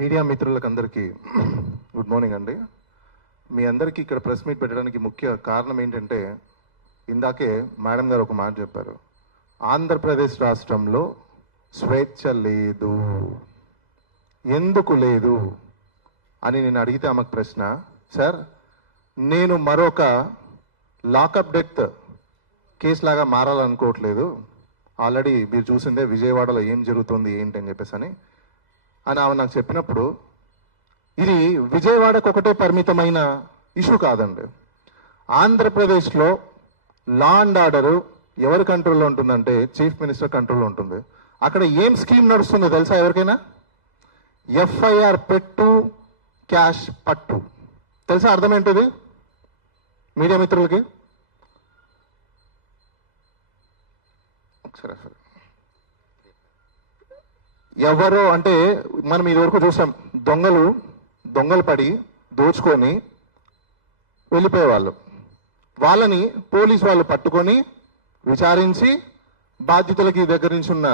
Media మిత్రులకు అందరికీ good morning అండి. మీ అందరికీ ఇక్కడ ప్రెస్ మీట్ పెట్టడానికి ముఖ్య కారణం ఏంటంటే, ఇందాకే మేడం గారు ఒక మాట చెప్పారు, ఆంధ్రప్రదేశ్ రాష్ట్రంలో స్వేచ్ఛ లేదు, ఎందుకు లేదు అని నేను అడిగితే ఆమెకు ప్రశ్న, సార్ నేను మరొక లాకప్ డెత్ కేసు లాగా మారాలనుకోవట్లేదు, ఆల్రెడీ మీరు చూసిందే విజయవాడలో ఏం జరుగుతుంది ఏంటి అని చెప్పేసి అని ఆమె నాకు చెప్పినప్పుడు, ఇది విజయవాడకు ఒకటే పరిమితమైన ఇష్యూ కాదండి. ఆంధ్రప్రదేశ్లో లా అండ్ ఆర్డర్ ఎవరి కంట్రోల్లో ఉంటుందంటే చీఫ్ మినిస్టర్ కంట్రోల్లో ఉంటుంది. అక్కడ ఏం స్కీమ్ నడుస్తుందో తెలుసా ఎవరికైనా? ఎఫ్ఐఆర్ పెట్టు క్యాష్ పట్టు. తెలుసా అర్థం ఏంటిది మీడియా మిత్రులకి? ఒకసారి ఎవరో అంటే మనం ఇది వరకు చూసాం, దొంగలు పడి దోచుకొని వెళ్ళిపోయేవాళ్ళు, వాళ్ళని పోలీసు వాళ్ళు పట్టుకొని విచారించి బాధితులకి దగ్గర నుంచి ఉన్న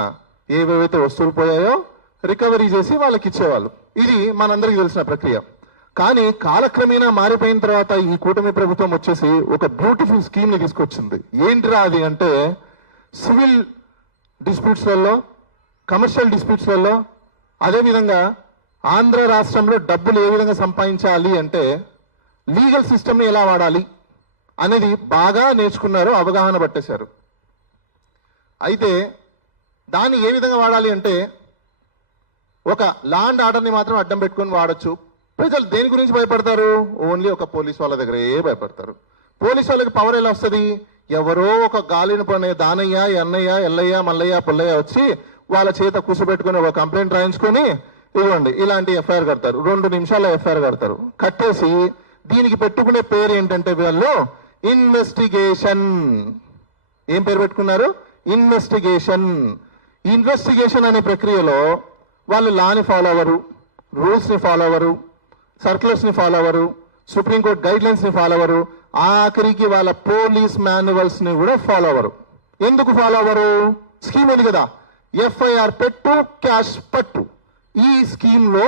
ఏవేవైతే వస్తువులు పోయాయో రికవరీ చేసి వాళ్ళకి ఇచ్చేవాళ్ళు. ఇది మనందరికీ తెలిసిన ప్రక్రియ. కానీ కాలక్రమేణా మారిపోయిన తర్వాత ఈ కూటమి ప్రభుత్వం వచ్చేసి ఒక బ్యూటిఫుల్ స్కీమ్ ని తీసుకొచ్చింది. ఏంటిరా అది అంటే, సివిల్ డిస్ప్యూట్స్లలో, కమర్షియల్ డిస్ప్యూట్స్లలో, అదేవిధంగా ఆంధ్ర రాష్ట్రంలో డబ్బులు ఏ విధంగా సంపాదించాలి అంటే లీగల్ సిస్టమ్ని ఎలా వాడాలి అనేది బాగా నేర్చుకున్నారు, అవగాహన పట్టేశారు. అయితే దాన్ని ఏ విధంగా వాడాలి అంటే, ఒక లా అండ్ ఆర్డర్ని మాత్రం అడ్డం పెట్టుకొని వాడచ్చు. ప్రజలు దేని గురించి భయపడతారు? ఓన్లీ ఒక పోలీస్ వాళ్ళ దగ్గరే భయపడతారు. పోలీస్ వాళ్ళకి పవర్ ఎలా వస్తుంది? ఎవరో ఒక గాలిని పడే దానయ్య, అన్నయ్య, ఎల్లయ్య, మల్లయ్య, పుల్లయ్య వచ్చి వాళ్ళ చేత కూర్చోబెట్టుకుని ఒక కంప్లైంట్ రాయించుకొని ఇవ్వండి ఇలాంటి ఎఫ్ఐఆర్ కడతారు. 2 నిమిషాల్లో ఎఫ్ఐఆర్ కడతారు. కట్టేసి దీనికి పెట్టుకునే పేరు ఏంటంటే వీళ్ళు ఇన్వెస్టిగేషన్. ఏం పేరు పెట్టుకున్నారు? ఇన్వెస్టిగేషన్. ఇన్వెస్టిగేషన్ అనే ప్రక్రియలో వాళ్ళు లాని ఫాలో అవ్వరు, రూల్స్ని ఫాలో అవ్వరు, సర్క్యులర్స్ని ఫాలో అవ్వరు, సుప్రీంకోర్టు గైడ్ లైన్స్ని ఫాలో అవ్వరు, ఆఖరికి వాళ్ళ పోలీస్ మాన్యువల్స్ని కూడా ఫాలో అవ్వరు. ఎందుకు ఫాలో అవ్వరు? స్కీమ్ ఉంది కదా, ఎఫ్ఐఆర్ పెట్టు క్యాష్ పట్టు. ఈ స్కీమ్లో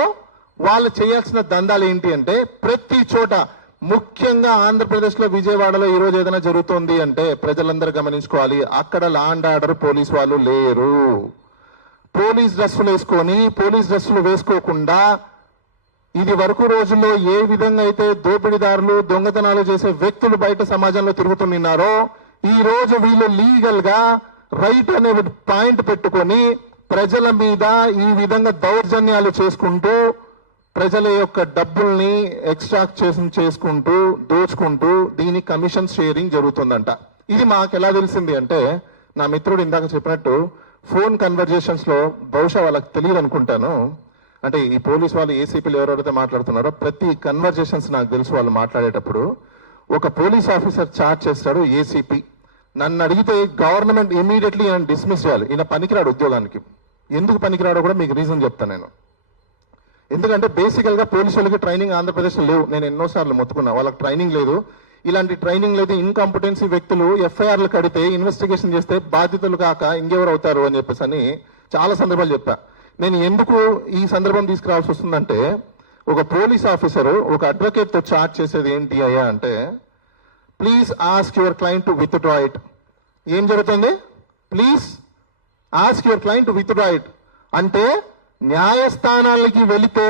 వాళ్ళు చేయాల్సిన దందాలు ఏంటి అంటే, ప్రతి చోట, ముఖ్యంగా ఆంధ్రప్రదేశ్లో విజయవాడలో ఈరోజు ఏదైనా జరుగుతుంది అంటే ప్రజలందరూ గమనించుకోవాలి, అక్కడ లా అండ్ ఆర్డర్ పోలీస్ వాళ్ళు లేరు. పోలీస్ డ్రెస్సులు వేసుకోకుండా ఇది వరకు రోజుల్లో ఏ విధంగా అయితే దోపిడీదారులు, దొంగతనాలు చేసే వ్యక్తులు బయట సమాజంలో తిరుగుతున్నారో, ఈ రోజు వీళ్ళు లీగల్ గా రైట్ అనే పాయింట్ పెట్టుకొని ప్రజల మీద ఈ విధంగా దౌర్జన్యాలు చేసుకుంటూ ప్రజల యొక్క డబ్బుల్ని ఎక్స్ట్రాక్ట్ చేసుకుంటూ దోచుకుంటూ దీని కమిషన్ షేరింగ్ జరుగుతుందంట. ఇది మాకు ఎలా తెలిసింది అంటే, నా మిత్రుడు ఇందాక చెప్పినట్టు ఫోన్ కన్వర్జేషన్స్ లో, బహుశా వాళ్ళకి తెలియదు అనుకుంటాను, అంటే ఈ పోలీస్ వాళ్ళు ఏసీపీలు ఎవరెవరైతే మాట్లాడుతున్నారో ప్రతి కన్వర్జేషన్స్ నాకు తెలుసు. వాళ్ళు మాట్లాడేటప్పుడు ఒక పోలీస్ ఆఫీసర్ చార్జ్ చేస్తాడు ఏసీపీ, నన్ను అడిగితే గవర్నమెంట్ ఇమీడియట్లీ ఈయన డిస్మిస్ చేయాలి, ఈయన పనికిరాడు ఉద్యోగానికి. ఎందుకు పనికిరాడో కూడా మీకు రీజన్ చెప్తాను నేను. ఎందుకంటే బేసికల్ గా పోలీసు వాళ్ళకి ట్రైనింగ్ ఆంధ్రప్రదేశ్లో లేవు. నేను ఎన్నోసార్లు మొత్తుకున్నా, వాళ్ళకి ట్రైనింగ్ లేదు. ఇలాంటి ట్రైనింగ్ లేదు, ఇన్కాంపిటెన్సీ వ్యక్తులు ఎఫ్ఐఆర్లు కడితే ఇన్వెస్టిగేషన్ చేస్తే బాధితులు కాక ఇంకెవరు అవుతారు అని చెప్పేసి అని చాలా సందర్భాలు చెప్పా. నేను ఎందుకు ఈ సందర్భం తీసుకురావాల్సి వస్తుందంటే, ఒక పోలీస్ ఆఫీసరు ఒక అడ్వకేట్ తో చార్జ్ చేసేది ఏంటి అయ్యా అంటే, please ask your client to withdraw it. ఏం జరుగుతుంది? Please ask your client to withdraw it అంటే, న్యాయస్థానాలకి వెళితే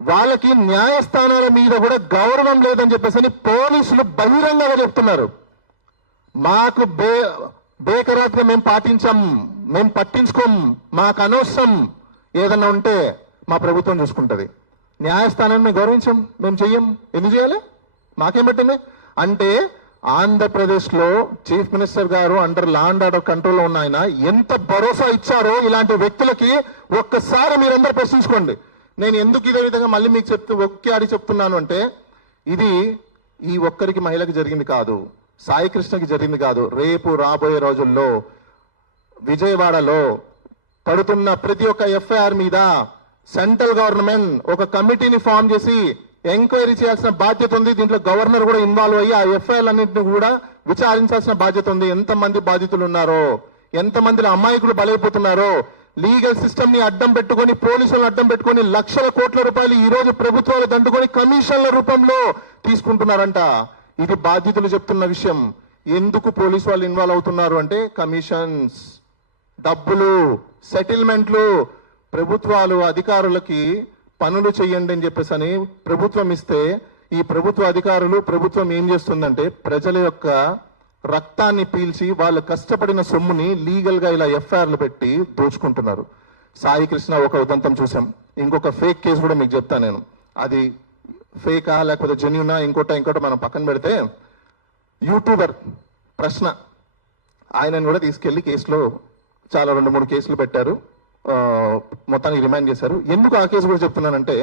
వాళ్ళకి న్యాయస్థానాల మీద కూడా గౌరవం లేదని చెప్పేసి పోలీసులు బహిరంగంగా చెప్తున్నారు. మాకు బేకరాత్గా మేము పట్టించుకోం, మాకు అనవసరం, ఏదన్నా ఉంటే మా ప్రభుత్వం చూసుకుంటుంది, న్యాయస్థానాన్ని మేము గౌరవించం, మేము చెయ్యం. ఎందుకు చేయాలి? మాకేం పెట్టింది అంటే, ఆంధ్రప్రదేశ్లో చీఫ్ మినిస్టర్ గారు అండర్ లా అండ్ ఆర్డర్ కంట్రోల్లో ఉన్న ఆయన ఎంత భరోసా ఇచ్చారో ఇలాంటి వ్యక్తులకి ఒక్కసారి మీరందరూ ప్రశ్నించుకోండి. నేను ఎందుకు ఇదే విధంగా మళ్ళీ మీకు ఒకే అడిగి చెప్తున్నాను అంటే, ఇది ఈ ఒక్కరికి మహిళకి జరిగింది కాదు, సాయి కృష్ణకి జరిగింది కాదు. రేపు రాబోయే రోజుల్లో విజయవాడలో పడుతున్న ప్రతి ఒక్క ఎఫ్ఐఆర్ మీద సెంట్రల్ గవర్నమెంట్ ఒక కమిటీని ఫామ్ చేసి ఎంక్వైరీ చేయాల్సిన బాధ్యత ఉంది. దీంట్లో గవర్నర్ కూడా ఇన్వాల్వ్ అయ్యి ఆ ఎఫ్ఐఆర్ అన్నింటినీ కూడా విచారించాల్సిన బాధ్యత ఉంది. ఎంతమంది బాధితులు ఉన్నారో, ఎంతమంది అమాయకులు బలైపోతున్నారో, లీగల్ సిస్టమ్ ని అడ్డం పెట్టుకొని, పోలీసులను అడ్డం పెట్టుకొని లక్షల కోట్ల రూపాయలు ఈ రోజు ప్రభుత్వాలు దండుకొని కమిషన్ల రూపంలో తీసుకుంటున్నారంట. ఇది బాధితులు చెప్తున్న విషయం. ఎందుకు పోలీసు వాళ్ళు ఇన్వాల్వ్ అవుతున్నారు అంటే కమిషన్స్, డబ్బులు, సెటిల్మెంట్లు. ప్రభుత్వాలు అధికారులకి పనులు చేయండి అని చెప్పేసి అని ప్రభుత్వం ఇస్తే ఈ ప్రభుత్వ అధికారులు, ప్రభుత్వం ఏం చేస్తుందంటే ప్రజల యొక్క రక్తాన్ని పీల్చి వాళ్ళు కష్టపడిన సొమ్ముని లీగల్ గా ఇలా ఎఫ్ఐఆర్లు పెట్టి దోచుకుంటున్నారు. సాయి కృష్ణ ఒక ఉదంతం చూసాం. ఇంకొక ఫేక్ కేసు కూడా మీకు చెప్తాను నేను. అది ఫేకా లేకపోతే జెన్యూనా ఇంకోటి మనం పక్కన పెడితే, యూట్యూబర్ ప్రశ్న ఆయనను కూడా తీసుకెళ్లి కేసులో చాలా 2-3 కేసులు పెట్టారు. మొత్తానికి రిమైండ్ చేశారు. ఎందుకు ఆ కేసు కూడా చెప్తున్నానంటే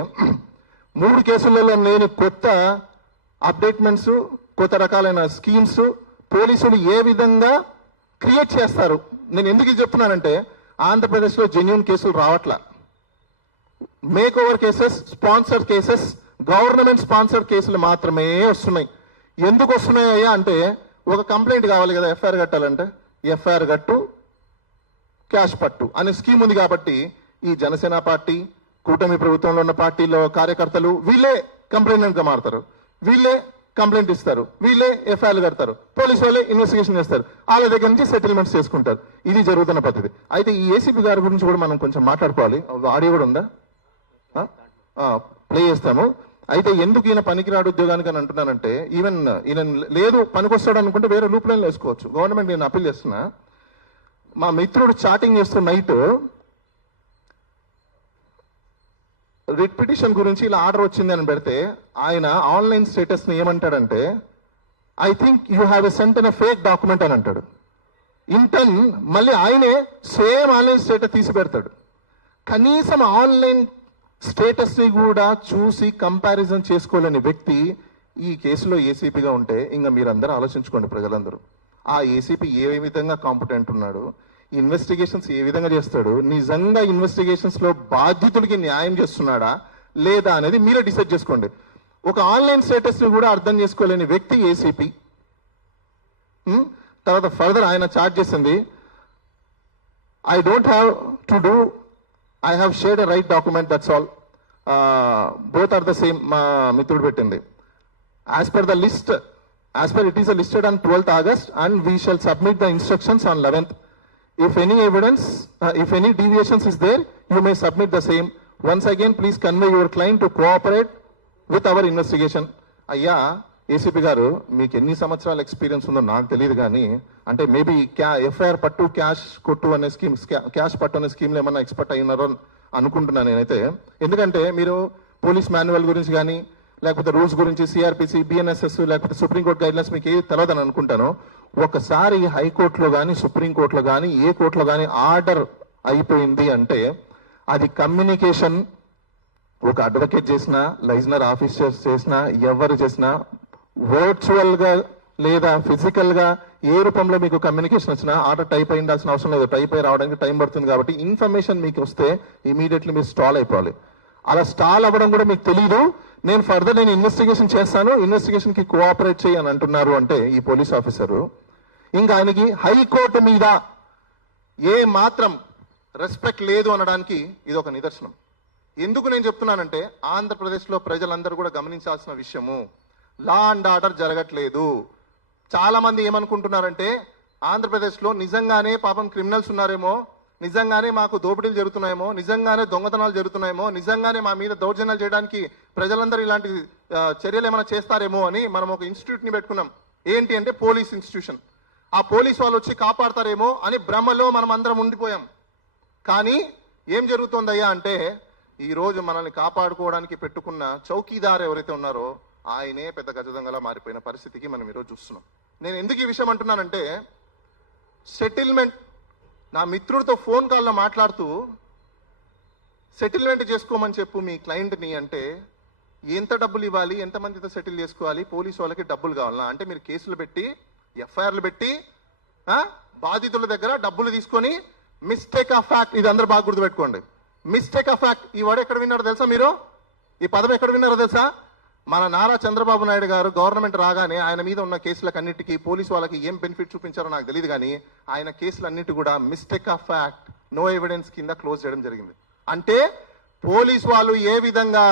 3 కేసులలో నేను కొత్త అప్డేట్మెంట్స్, కొత్త రకాలైన స్కీమ్స్ పోలీసులు ఏ విధంగా క్రియేట్ చేస్తారు. నేను ఎందుకు ఇది చెప్తున్నానంటే ఆంధ్రప్రదేశ్లో జెన్యూన్ కేసులు రావట్లా. Make over cases, sponsor cases, government sponsor కేసులు మాత్రమే వస్తున్నాయి. ఎందుకు వస్తున్నాయ్యా అంటే ఒక కంప్లైంట్ కావాలి కదా ఎఫ్ఐఆర్ కట్టాలంటే, ఎఫ్ఐఆర్ కట్టు క్యాష్ పట్టు అనే స్కీమ్ ఉంది. కాబట్టి ఈ జనసేన పార్టీ, కూటమి ప్రభుత్వంలో ఉన్న పార్టీలో కార్యకర్తలు వీళ్ళే కంప్లైంట్ గా మారుతారు, వీళ్ళే కంప్లైంట్ ఇస్తారు, వీళ్ళే ఎఫ్ఐఆర్ కడతారు, పోలీసు వాళ్ళే ఇన్వెస్టిగేషన్ చేస్తారు, వాళ్ళ దగ్గర నుంచి సెటిల్మెంట్స్ చేసుకుంటారు. ఇది జరుగుతున్న పద్ధతి. అయితే ఈ ఏసీపీ గారి గురించి కూడా మనం కొంచెం మాట్లాడుకోవాలి. ఆడియో కూడా ఉందా? ప్లే చేస్తాము. అయితే ఎందుకు ఈయన పనికిరాడు ఉద్యోగానికి అని అంటున్నానంటే, ఈవెన్ ఈయన లేదు పనికొస్తాడు అనుకుంటే వేరే లూప్ లైన్లో వేసుకోవచ్చు. గవర్నమెంట్ నేను అప్పీల్ చేస్తున్నా. మా మిత్రుడు చాటింగ్ చేస్తున్న నైట్ రిట్ పిటిషన్ గురించి ఇలా ఆర్డర్ వచ్చింది అని పెడితే ఆయన ఆన్లైన్ స్టేటస్ ని ఏమంటాడంటే, I think you have sent an fake document అని అంటాడు. ఇంటర్న్ మళ్ళీ ఆయనే సేమ్ ఆన్లైన్ స్టేటస్ తీసి పెడతాడు. కనీసం ఆన్లైన్ స్టేటస్ ని కూడా చూసి కంపారిజన్ చేసుకోలేని వ్యక్తి ఈ కేసులో ఏసీపీగా ఉంటే ఇంకా మీరందరూ ఆలోచించుకోండి ప్రజలందరూ. ఆ ఏసీపీ ఏ విధంగా కాంపిటెంట్ ఉన్నాడు, ఇన్వెస్టిగేషన్స్ ఏ విధంగా చేస్తాడు, నిజంగా ఇన్వెస్టిగేషన్స్ లో బాధితులకి న్యాయం చేస్తున్నాడా లేదా అనేది మీరే డిసైడ్ చేసుకోండి. ఒక ఆన్లైన్ స్టేటస్ ని కూడా అర్థం చేసుకోలేని వ్యక్తి ఏసీపీ. తర్వాత ఫర్దర్ ఆయన చార్జ్ చేసింది, I don't have to do, I have shared a right document, that's all, both are the same. మా మిత్రుడు పెట్టింది. As per the list, as per it is listed on 12th August and we shall submit the instructions on 11th. If any evidence, if any deviations is there, you may submit the same. Once again, please convey your client to cooperate with our investigation. అయ్యా ACP గారు, మీకు ఎన్ని సంవత్సరాల experience ఉందో నాకు తెలియదు కానీ, అంటే మేబీ ఎఫ్ఐఆర్ పట్టు క్యాష్ కొట్టు అనే స్కీమ్, క్యాష్ పట్టు అనే స్కీమ్లో ఏమన్నా ఎక్స్పర్ట్ అయినారో అనుకుంటున్నాను నేనైతే. ఎందుకంటే మీరు పోలీస్ మాన్యువల్ గురించి కానీ లేకపోతే రూల్స్ గురించి, సిఆర్పిసి, బిఎన్ఎస్ఎస్ లేకపోతే సుప్రీంకోర్టు గైడ్లైన్స్ మీకు ఏది తెలియదని అనుకుంటాను. ఒకసారి హైకోర్టులో కానీ సుప్రీంకోర్టులో కానీ ఏ కోర్టులో కానీ ఆర్డర్ అయిపోయింది అంటే అది కమ్యూనికేషన్ ఒక అడ్వకేట్ చేసినా, లైజనర్ ఆఫీసర్స్ చేసినా, ఎవరు చేసినా, వర్చువల్ గా లేదా ఫిజికల్ గా ఏ రూపంలో మీకు కమ్యూనికేషన్ వచ్చినా ఆర్డర్ టైప్ అయి ఉండాల్సిన అవసరం లేదు. టైప్ అయి రావడానికి టైం పడుతుంది. కాబట్టి ఇన్ఫర్మేషన్ మీకు వస్తే ఇమీడియట్లీ మీరు స్టాల్ అయిపోవాలి. అలా స్టాల్ అవ్వడం కూడా మీకు తెలియదు. నేను ఫర్దర్ ఇన్వెస్టిగేషన్ చేస్తాను, ఇన్వెస్టిగేషన్ కి కోఆపరేట్ చేయి అని అంటున్నారు అంటే ఈ పోలీస్ ఆఫీసరు ఇంకా ఆయనకి హైకోర్టు మీద ఏ మాత్రం రెస్పెక్ట్ లేదు అనడానికి ఇది ఒక నిదర్శనం. ఎందుకు నేను చెప్తున్నానంటే ఆంధ్రప్రదేశ్లో ప్రజలందరూ కూడా గమనించాల్సిన విషయము, లా అండ్ ఆర్డర్ జరగట్లేదు. చాలా మంది ఏమనుకుంటున్నారంటే ఆంధ్రప్రదేశ్లో నిజంగానే పాపం క్రిమినల్స్ ఉన్నారేమో, నిజంగానే మాకు దోపిడీలు జరుగుతున్నాయేమో, నిజంగానే దొంగతనాలు జరుగుతున్నాయేమో, నిజంగానే మా మీద దౌర్జన్యాలు చేయడానికి ప్రజలందరూ ఇలాంటి చర్యలు ఏమైనా చేస్తారేమో అని మనం ఒక ఇన్స్టిట్యూట్ని పెట్టుకున్నాం. ఏంటి అంటే పోలీస్ ఇన్స్టిట్యూషన్. ఆ పోలీస్ వాళ్ళు వచ్చి కాపాడతారేమో అని భ్రమలో మనం అందరం ఉండిపోయాం. కానీ ఏం జరుగుతుందయ్యా అంటే ఈ రోజు మనల్ని కాపాడుకోవడానికి పెట్టుకున్న చౌకీదార్ ఎవరైతే ఉన్నారో ఆయనే పెద్ద గజదొంగలా మారిపోయిన పరిస్థితికి మనం ఈరోజు చూస్తున్నాం. నేను ఎందుకు ఈ విషయం అంటున్నానంటే సెటిల్మెంట్, నా మిత్రుడితో ఫోన్ కాల్లో మాట్లాడుతూ సెటిల్మెంట్ చేసుకోమని చెప్పు మీ క్లయింట్ని అంటే ఎంత డబ్బులు ఇవ్వాలి, ఎంతమందితో సెటిల్ చేసుకోవాలి, పోలీసు వాళ్ళకి డబ్బులు కావాలన్నా అంటే మీరు కేసులు పెట్టి ఎఫ్ఐఆర్లు పెట్టి బాధితుల దగ్గర డబ్బులు తీసుకొని మిస్టేక్ ఆఫ్ ఫ్యాక్ట్, ఇది అందరూ బాగా గుర్తుపెట్టుకోండి. మిస్టేక్ ఆఫ్ ఫ్యాక్ట్ ఈ వర్డ్ ఎక్కడ విన్నారో తెలుసా? మీరు ఈ పదం ఎక్కడ విన్నారో తెలుసా? మన నారా చంద్రబాబు నాయుడు గారు గవర్నమెంట్ రాగానే ఆయన మీద ఉన్న కేసులకన్నిటికీ పోలీసు వాళ్ళకి ఏం బెనిఫిట్ చూపించారో నాకు తెలియదు, కానీ ఆయన కేసులన్నిటి కూడా mistake of fact, no evidence కింద క్లోజ్ చేయడం జరిగింది. అంటే పోలీసు వాళ్ళు ఏ విధంగా,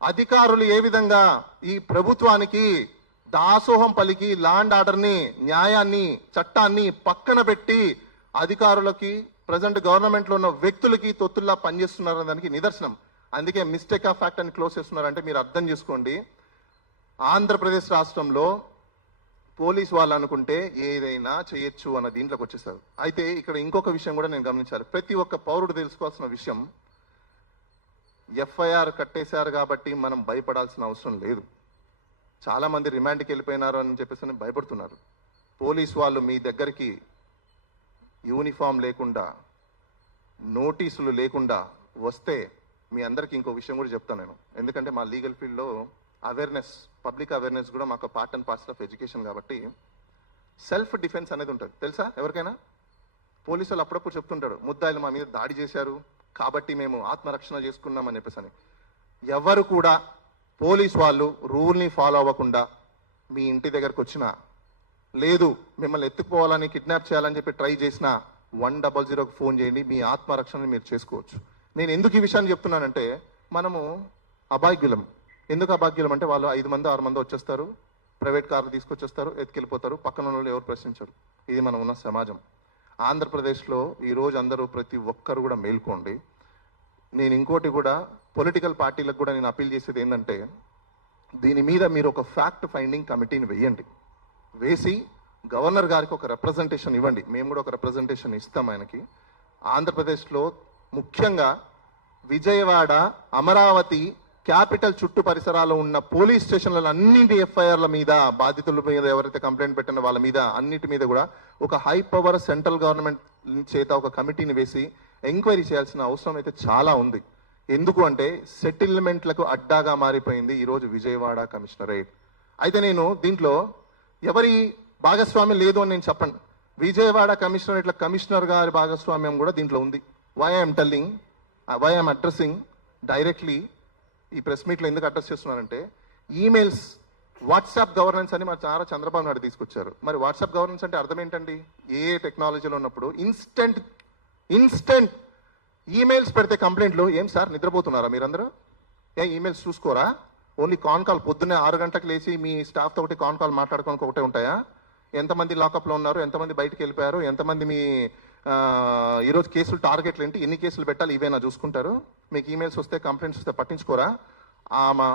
అధికారులు ఏ విధంగా ఈ ప్రభుత్వానికి దాసోహం పలికి లా అండ్ ఆర్డర్ని, న్యాయాన్ని, చట్టాన్ని పక్కన పెట్టి అధికారులకి, ప్రజెంట్ గవర్నమెంట్లో ఉన్న వ్యక్తులకి తొత్తుల్లా పనిచేస్తున్నారనే దానికి నిదర్శనం. అందుకే మిస్టేక్ ఆఫ్ ఫ్యాక్ట్ అని క్లోజ్ చేస్తున్నారంటే మీరు అర్థం చేసుకోండి. ఆంధ్రప్రదేశ్ రాష్ట్రంలో పోలీసు వాళ్ళు అనుకుంటే ఏదైనా చేయొచ్చు అన్న దీంట్లోకి వచ్చేసారు. అయితే ఇక్కడ ఇంకొక విషయం కూడా నేను గమనించాలి. ప్రతి ఒక్క పౌరుడు తెలుసుకోవాల్సిన విషయం, ఎఫ్ఐఆర్ కట్టేశారు కాబట్టి మనం భయపడాల్సిన అవసరం లేదు. చాలా మంది రిమాండ్కి వెళ్ళిపోయినారు అని చెప్పేసి భయపడుతున్నారు. పోలీసు వాళ్ళు మీ దగ్గరికి యూనిఫామ్ లేకుండా, నోటీసులు లేకుండా వస్తే మీ అందరికీ ఇంకో విషయం కూడా చెప్తాను నేను. ఎందుకంటే మా లీగల్ ఫీల్డ్లో అవేర్నెస్, పబ్లిక్ అవేర్నెస్ కూడా మాకు part and parcel of education కాబట్టి సెల్ఫ్ డిఫెన్స్ అనేది ఉంటుంది. తెలుసా ఎవరికైనా? పోలీసు వాళ్ళు అప్పుడప్పుడు చెప్తుంటారు, ముద్దాయిలు మా మీద దాడి చేశారు కాబట్టి మేము ఆత్మరక్షణ చేసుకున్నామని చెప్పేసి. ఎవరు కూడా పోలీసు వాళ్ళు రూల్ని ఫాలో అవ్వకుండా మీ ఇంటి దగ్గరకు వచ్చినా, లేదు మిమ్మల్ని ఎత్తుకుపోవాలని, కిడ్నాప్ చేయాలని చెప్పి ట్రై చేసినా 100కి ఫోన్ చేయండి, మీ ఆత్మరక్షణని మీరు చేసుకోవచ్చు. నేను ఎందుకు ఈ విషయాన్ని చెప్తున్నానంటే, మనము అభాగ్యులం. ఎందుకు అభాగ్యులం అంటే వాళ్ళు 5 మంది 6 మంది వచ్చేస్తారు, ప్రైవేట్ కార్లు తీసుకొచ్చేస్తారు, ఎత్తుకెళ్ళిపోతారు, పక్కన వాళ్ళు ఎవరు ప్రశ్నించరు. ఇది మనం ఉన్న సమాజం. ఆంధ్రప్రదేశ్లో ఈరోజు అందరూ ప్రతి ఒక్కరు కూడా మేల్కోండి. నేను ఇంకోటి కూడా పొలిటికల్ పార్టీలకు కూడా నేను అప్పీల్ చేసేది ఏంటంటే, దీని మీద మీరు ఒక ఫ్యాక్ట్ ఫైండింగ్ కమిటీని వేయండి. వేసి గవర్నర్ గారికి ఒక రిప్రజెంటేషన్ ఇవ్వండి. మేము కూడా ఒక రిప్రజెంటేషన్ ఇస్తాం ఆయనకి. ఆంధ్రప్రదేశ్లో ముఖ్యంగా విజయవాడ, అమరావతి, క్యాపిటల్ చుట్టూ పరిసరాల్లో ఉన్న పోలీస్ స్టేషన్ల అన్నింటి ఎఫ్ఐఆర్ల మీద, బాధితుల మీద ఎవరైతే కంప్లైంట్ పెట్టిన వాళ్ళ మీద అన్నిటి మీద కూడా ఒక హై పవర్ సెంట్రల్ గవర్నమెంట్ చేత ఒక కమిటీని వేసి ఎంక్వైరీ చేయాల్సిన అవసరం అయితే చాలా ఉంది. ఎందుకు అంటే సెటిల్మెంట్లకు అడ్డాగా మారిపోయింది ఈరోజు విజయవాడ కమిషనరేట్. అయితే నేను దీంట్లో ఎవరి భాగస్వామ్యం లేదు అని నేను చెప్పను. విజయవాడ కమిషనరేట్ల కమిషనర్ గారి భాగస్వామ్యం కూడా దీంట్లో ఉంది. వై ఐఎమ్ అడ్రస్సింగ్ డైరెక్ట్లీ ఈ ప్రెస్ మీట్లో ఎందుకు అడ్రస్ చేస్తున్నానంటే, ఈమెయిల్స్, వాట్సాప్ గవర్నెన్స్ అని మన చాలా చంద్రబాబు నాయుడు తీసుకొచ్చారు. మరి వాట్సాప్ గవర్నెన్స్ అంటే అర్థం ఏంటండి? ఏ టెక్నాలజీలో ఉన్నప్పుడు ఇన్స్టెంట్ ఈమెయిల్స్ పెడితే కంప్లైంట్లు, ఏం సార్ నిద్రపోతున్నారా మీరందరూ? ఈమెయిల్స్ చూసుకోరా? ఓన్లీ కాల్ పొద్దున్నే 6 గంటలకు లేచి మీ స్టాఫ్తో ఒకటి కాల్ మాట్లాడుకోవడానికి ఒకటే ఉంటాయా? ఎంతమంది లాకప్లో ఉన్నారు, ఎంతమంది బయటకు వెళ్ళిపోయారు, ఎంతమంది మీ ఈరోజు కేసులు టార్గెట్లు ఏంటి, ఎన్ని కేసులు పెట్టాలి, ఇవేనా చూసుకుంటారు? మీకు ఈమెయిల్స్ వస్తే, కంప్లైంట్స్ వస్తే పట్టించుకోరా? ఆమె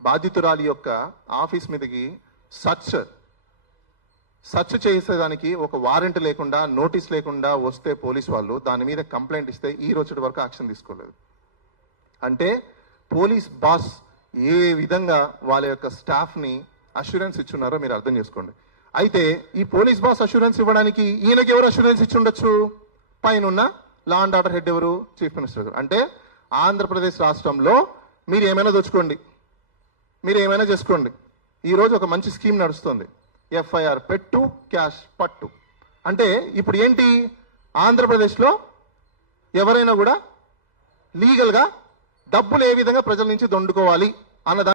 బాధితురాలి యొక్క ఆఫీస్ మీదకి సర్చ్ చేసేదానికి ఒక వారెంట్ లేకుండా, నోటీస్ లేకుండా వస్తే పోలీస్ వాళ్ళు దాని మీద కంప్లైంట్ ఇస్తే ఈ రోజు వరకు యాక్షన్ తీసుకోలేదు. అంటే పోలీస్ బాస్ ఏ విధంగా వాళ్ళ యొక్క స్టాఫ్ని అష్యూరెన్స్ ఇచ్చున్నారో మీరు అర్థం చేసుకోండి. అయితే ఈ పోలీస్ బాస్ అష్యూరెన్స్ ఇవ్వడానికి ఈయనకి ఎవరు అష్యూరెన్స్ ఇచ్చి ఉండొచ్చు? పైన లా అండ్ ఆర్డర్ హెడ్ ఎవరు? చీఫ్ మినిస్టర్ గారు. అంటే ఆంధ్రప్రదేశ్ రాష్ట్రంలో మీరు ఏమైనా దోచుకోండి, మీరు ఏమైనా చేసుకోండి. ఈరోజు ఒక మంచి స్కీమ్ నడుస్తుంది, ఎఫ్ఐఆర్ పెట్టు, క్యాష్ పట్టు. అంటే ఇప్పుడు ఏంటి, ఆంధ్రప్రదేశ్లో ఎవరైనా కూడా లీగల్గా డబ్బులు ఏ విధంగా ప్రజల నుంచి దండుకోవాలి అన్నదాన్ని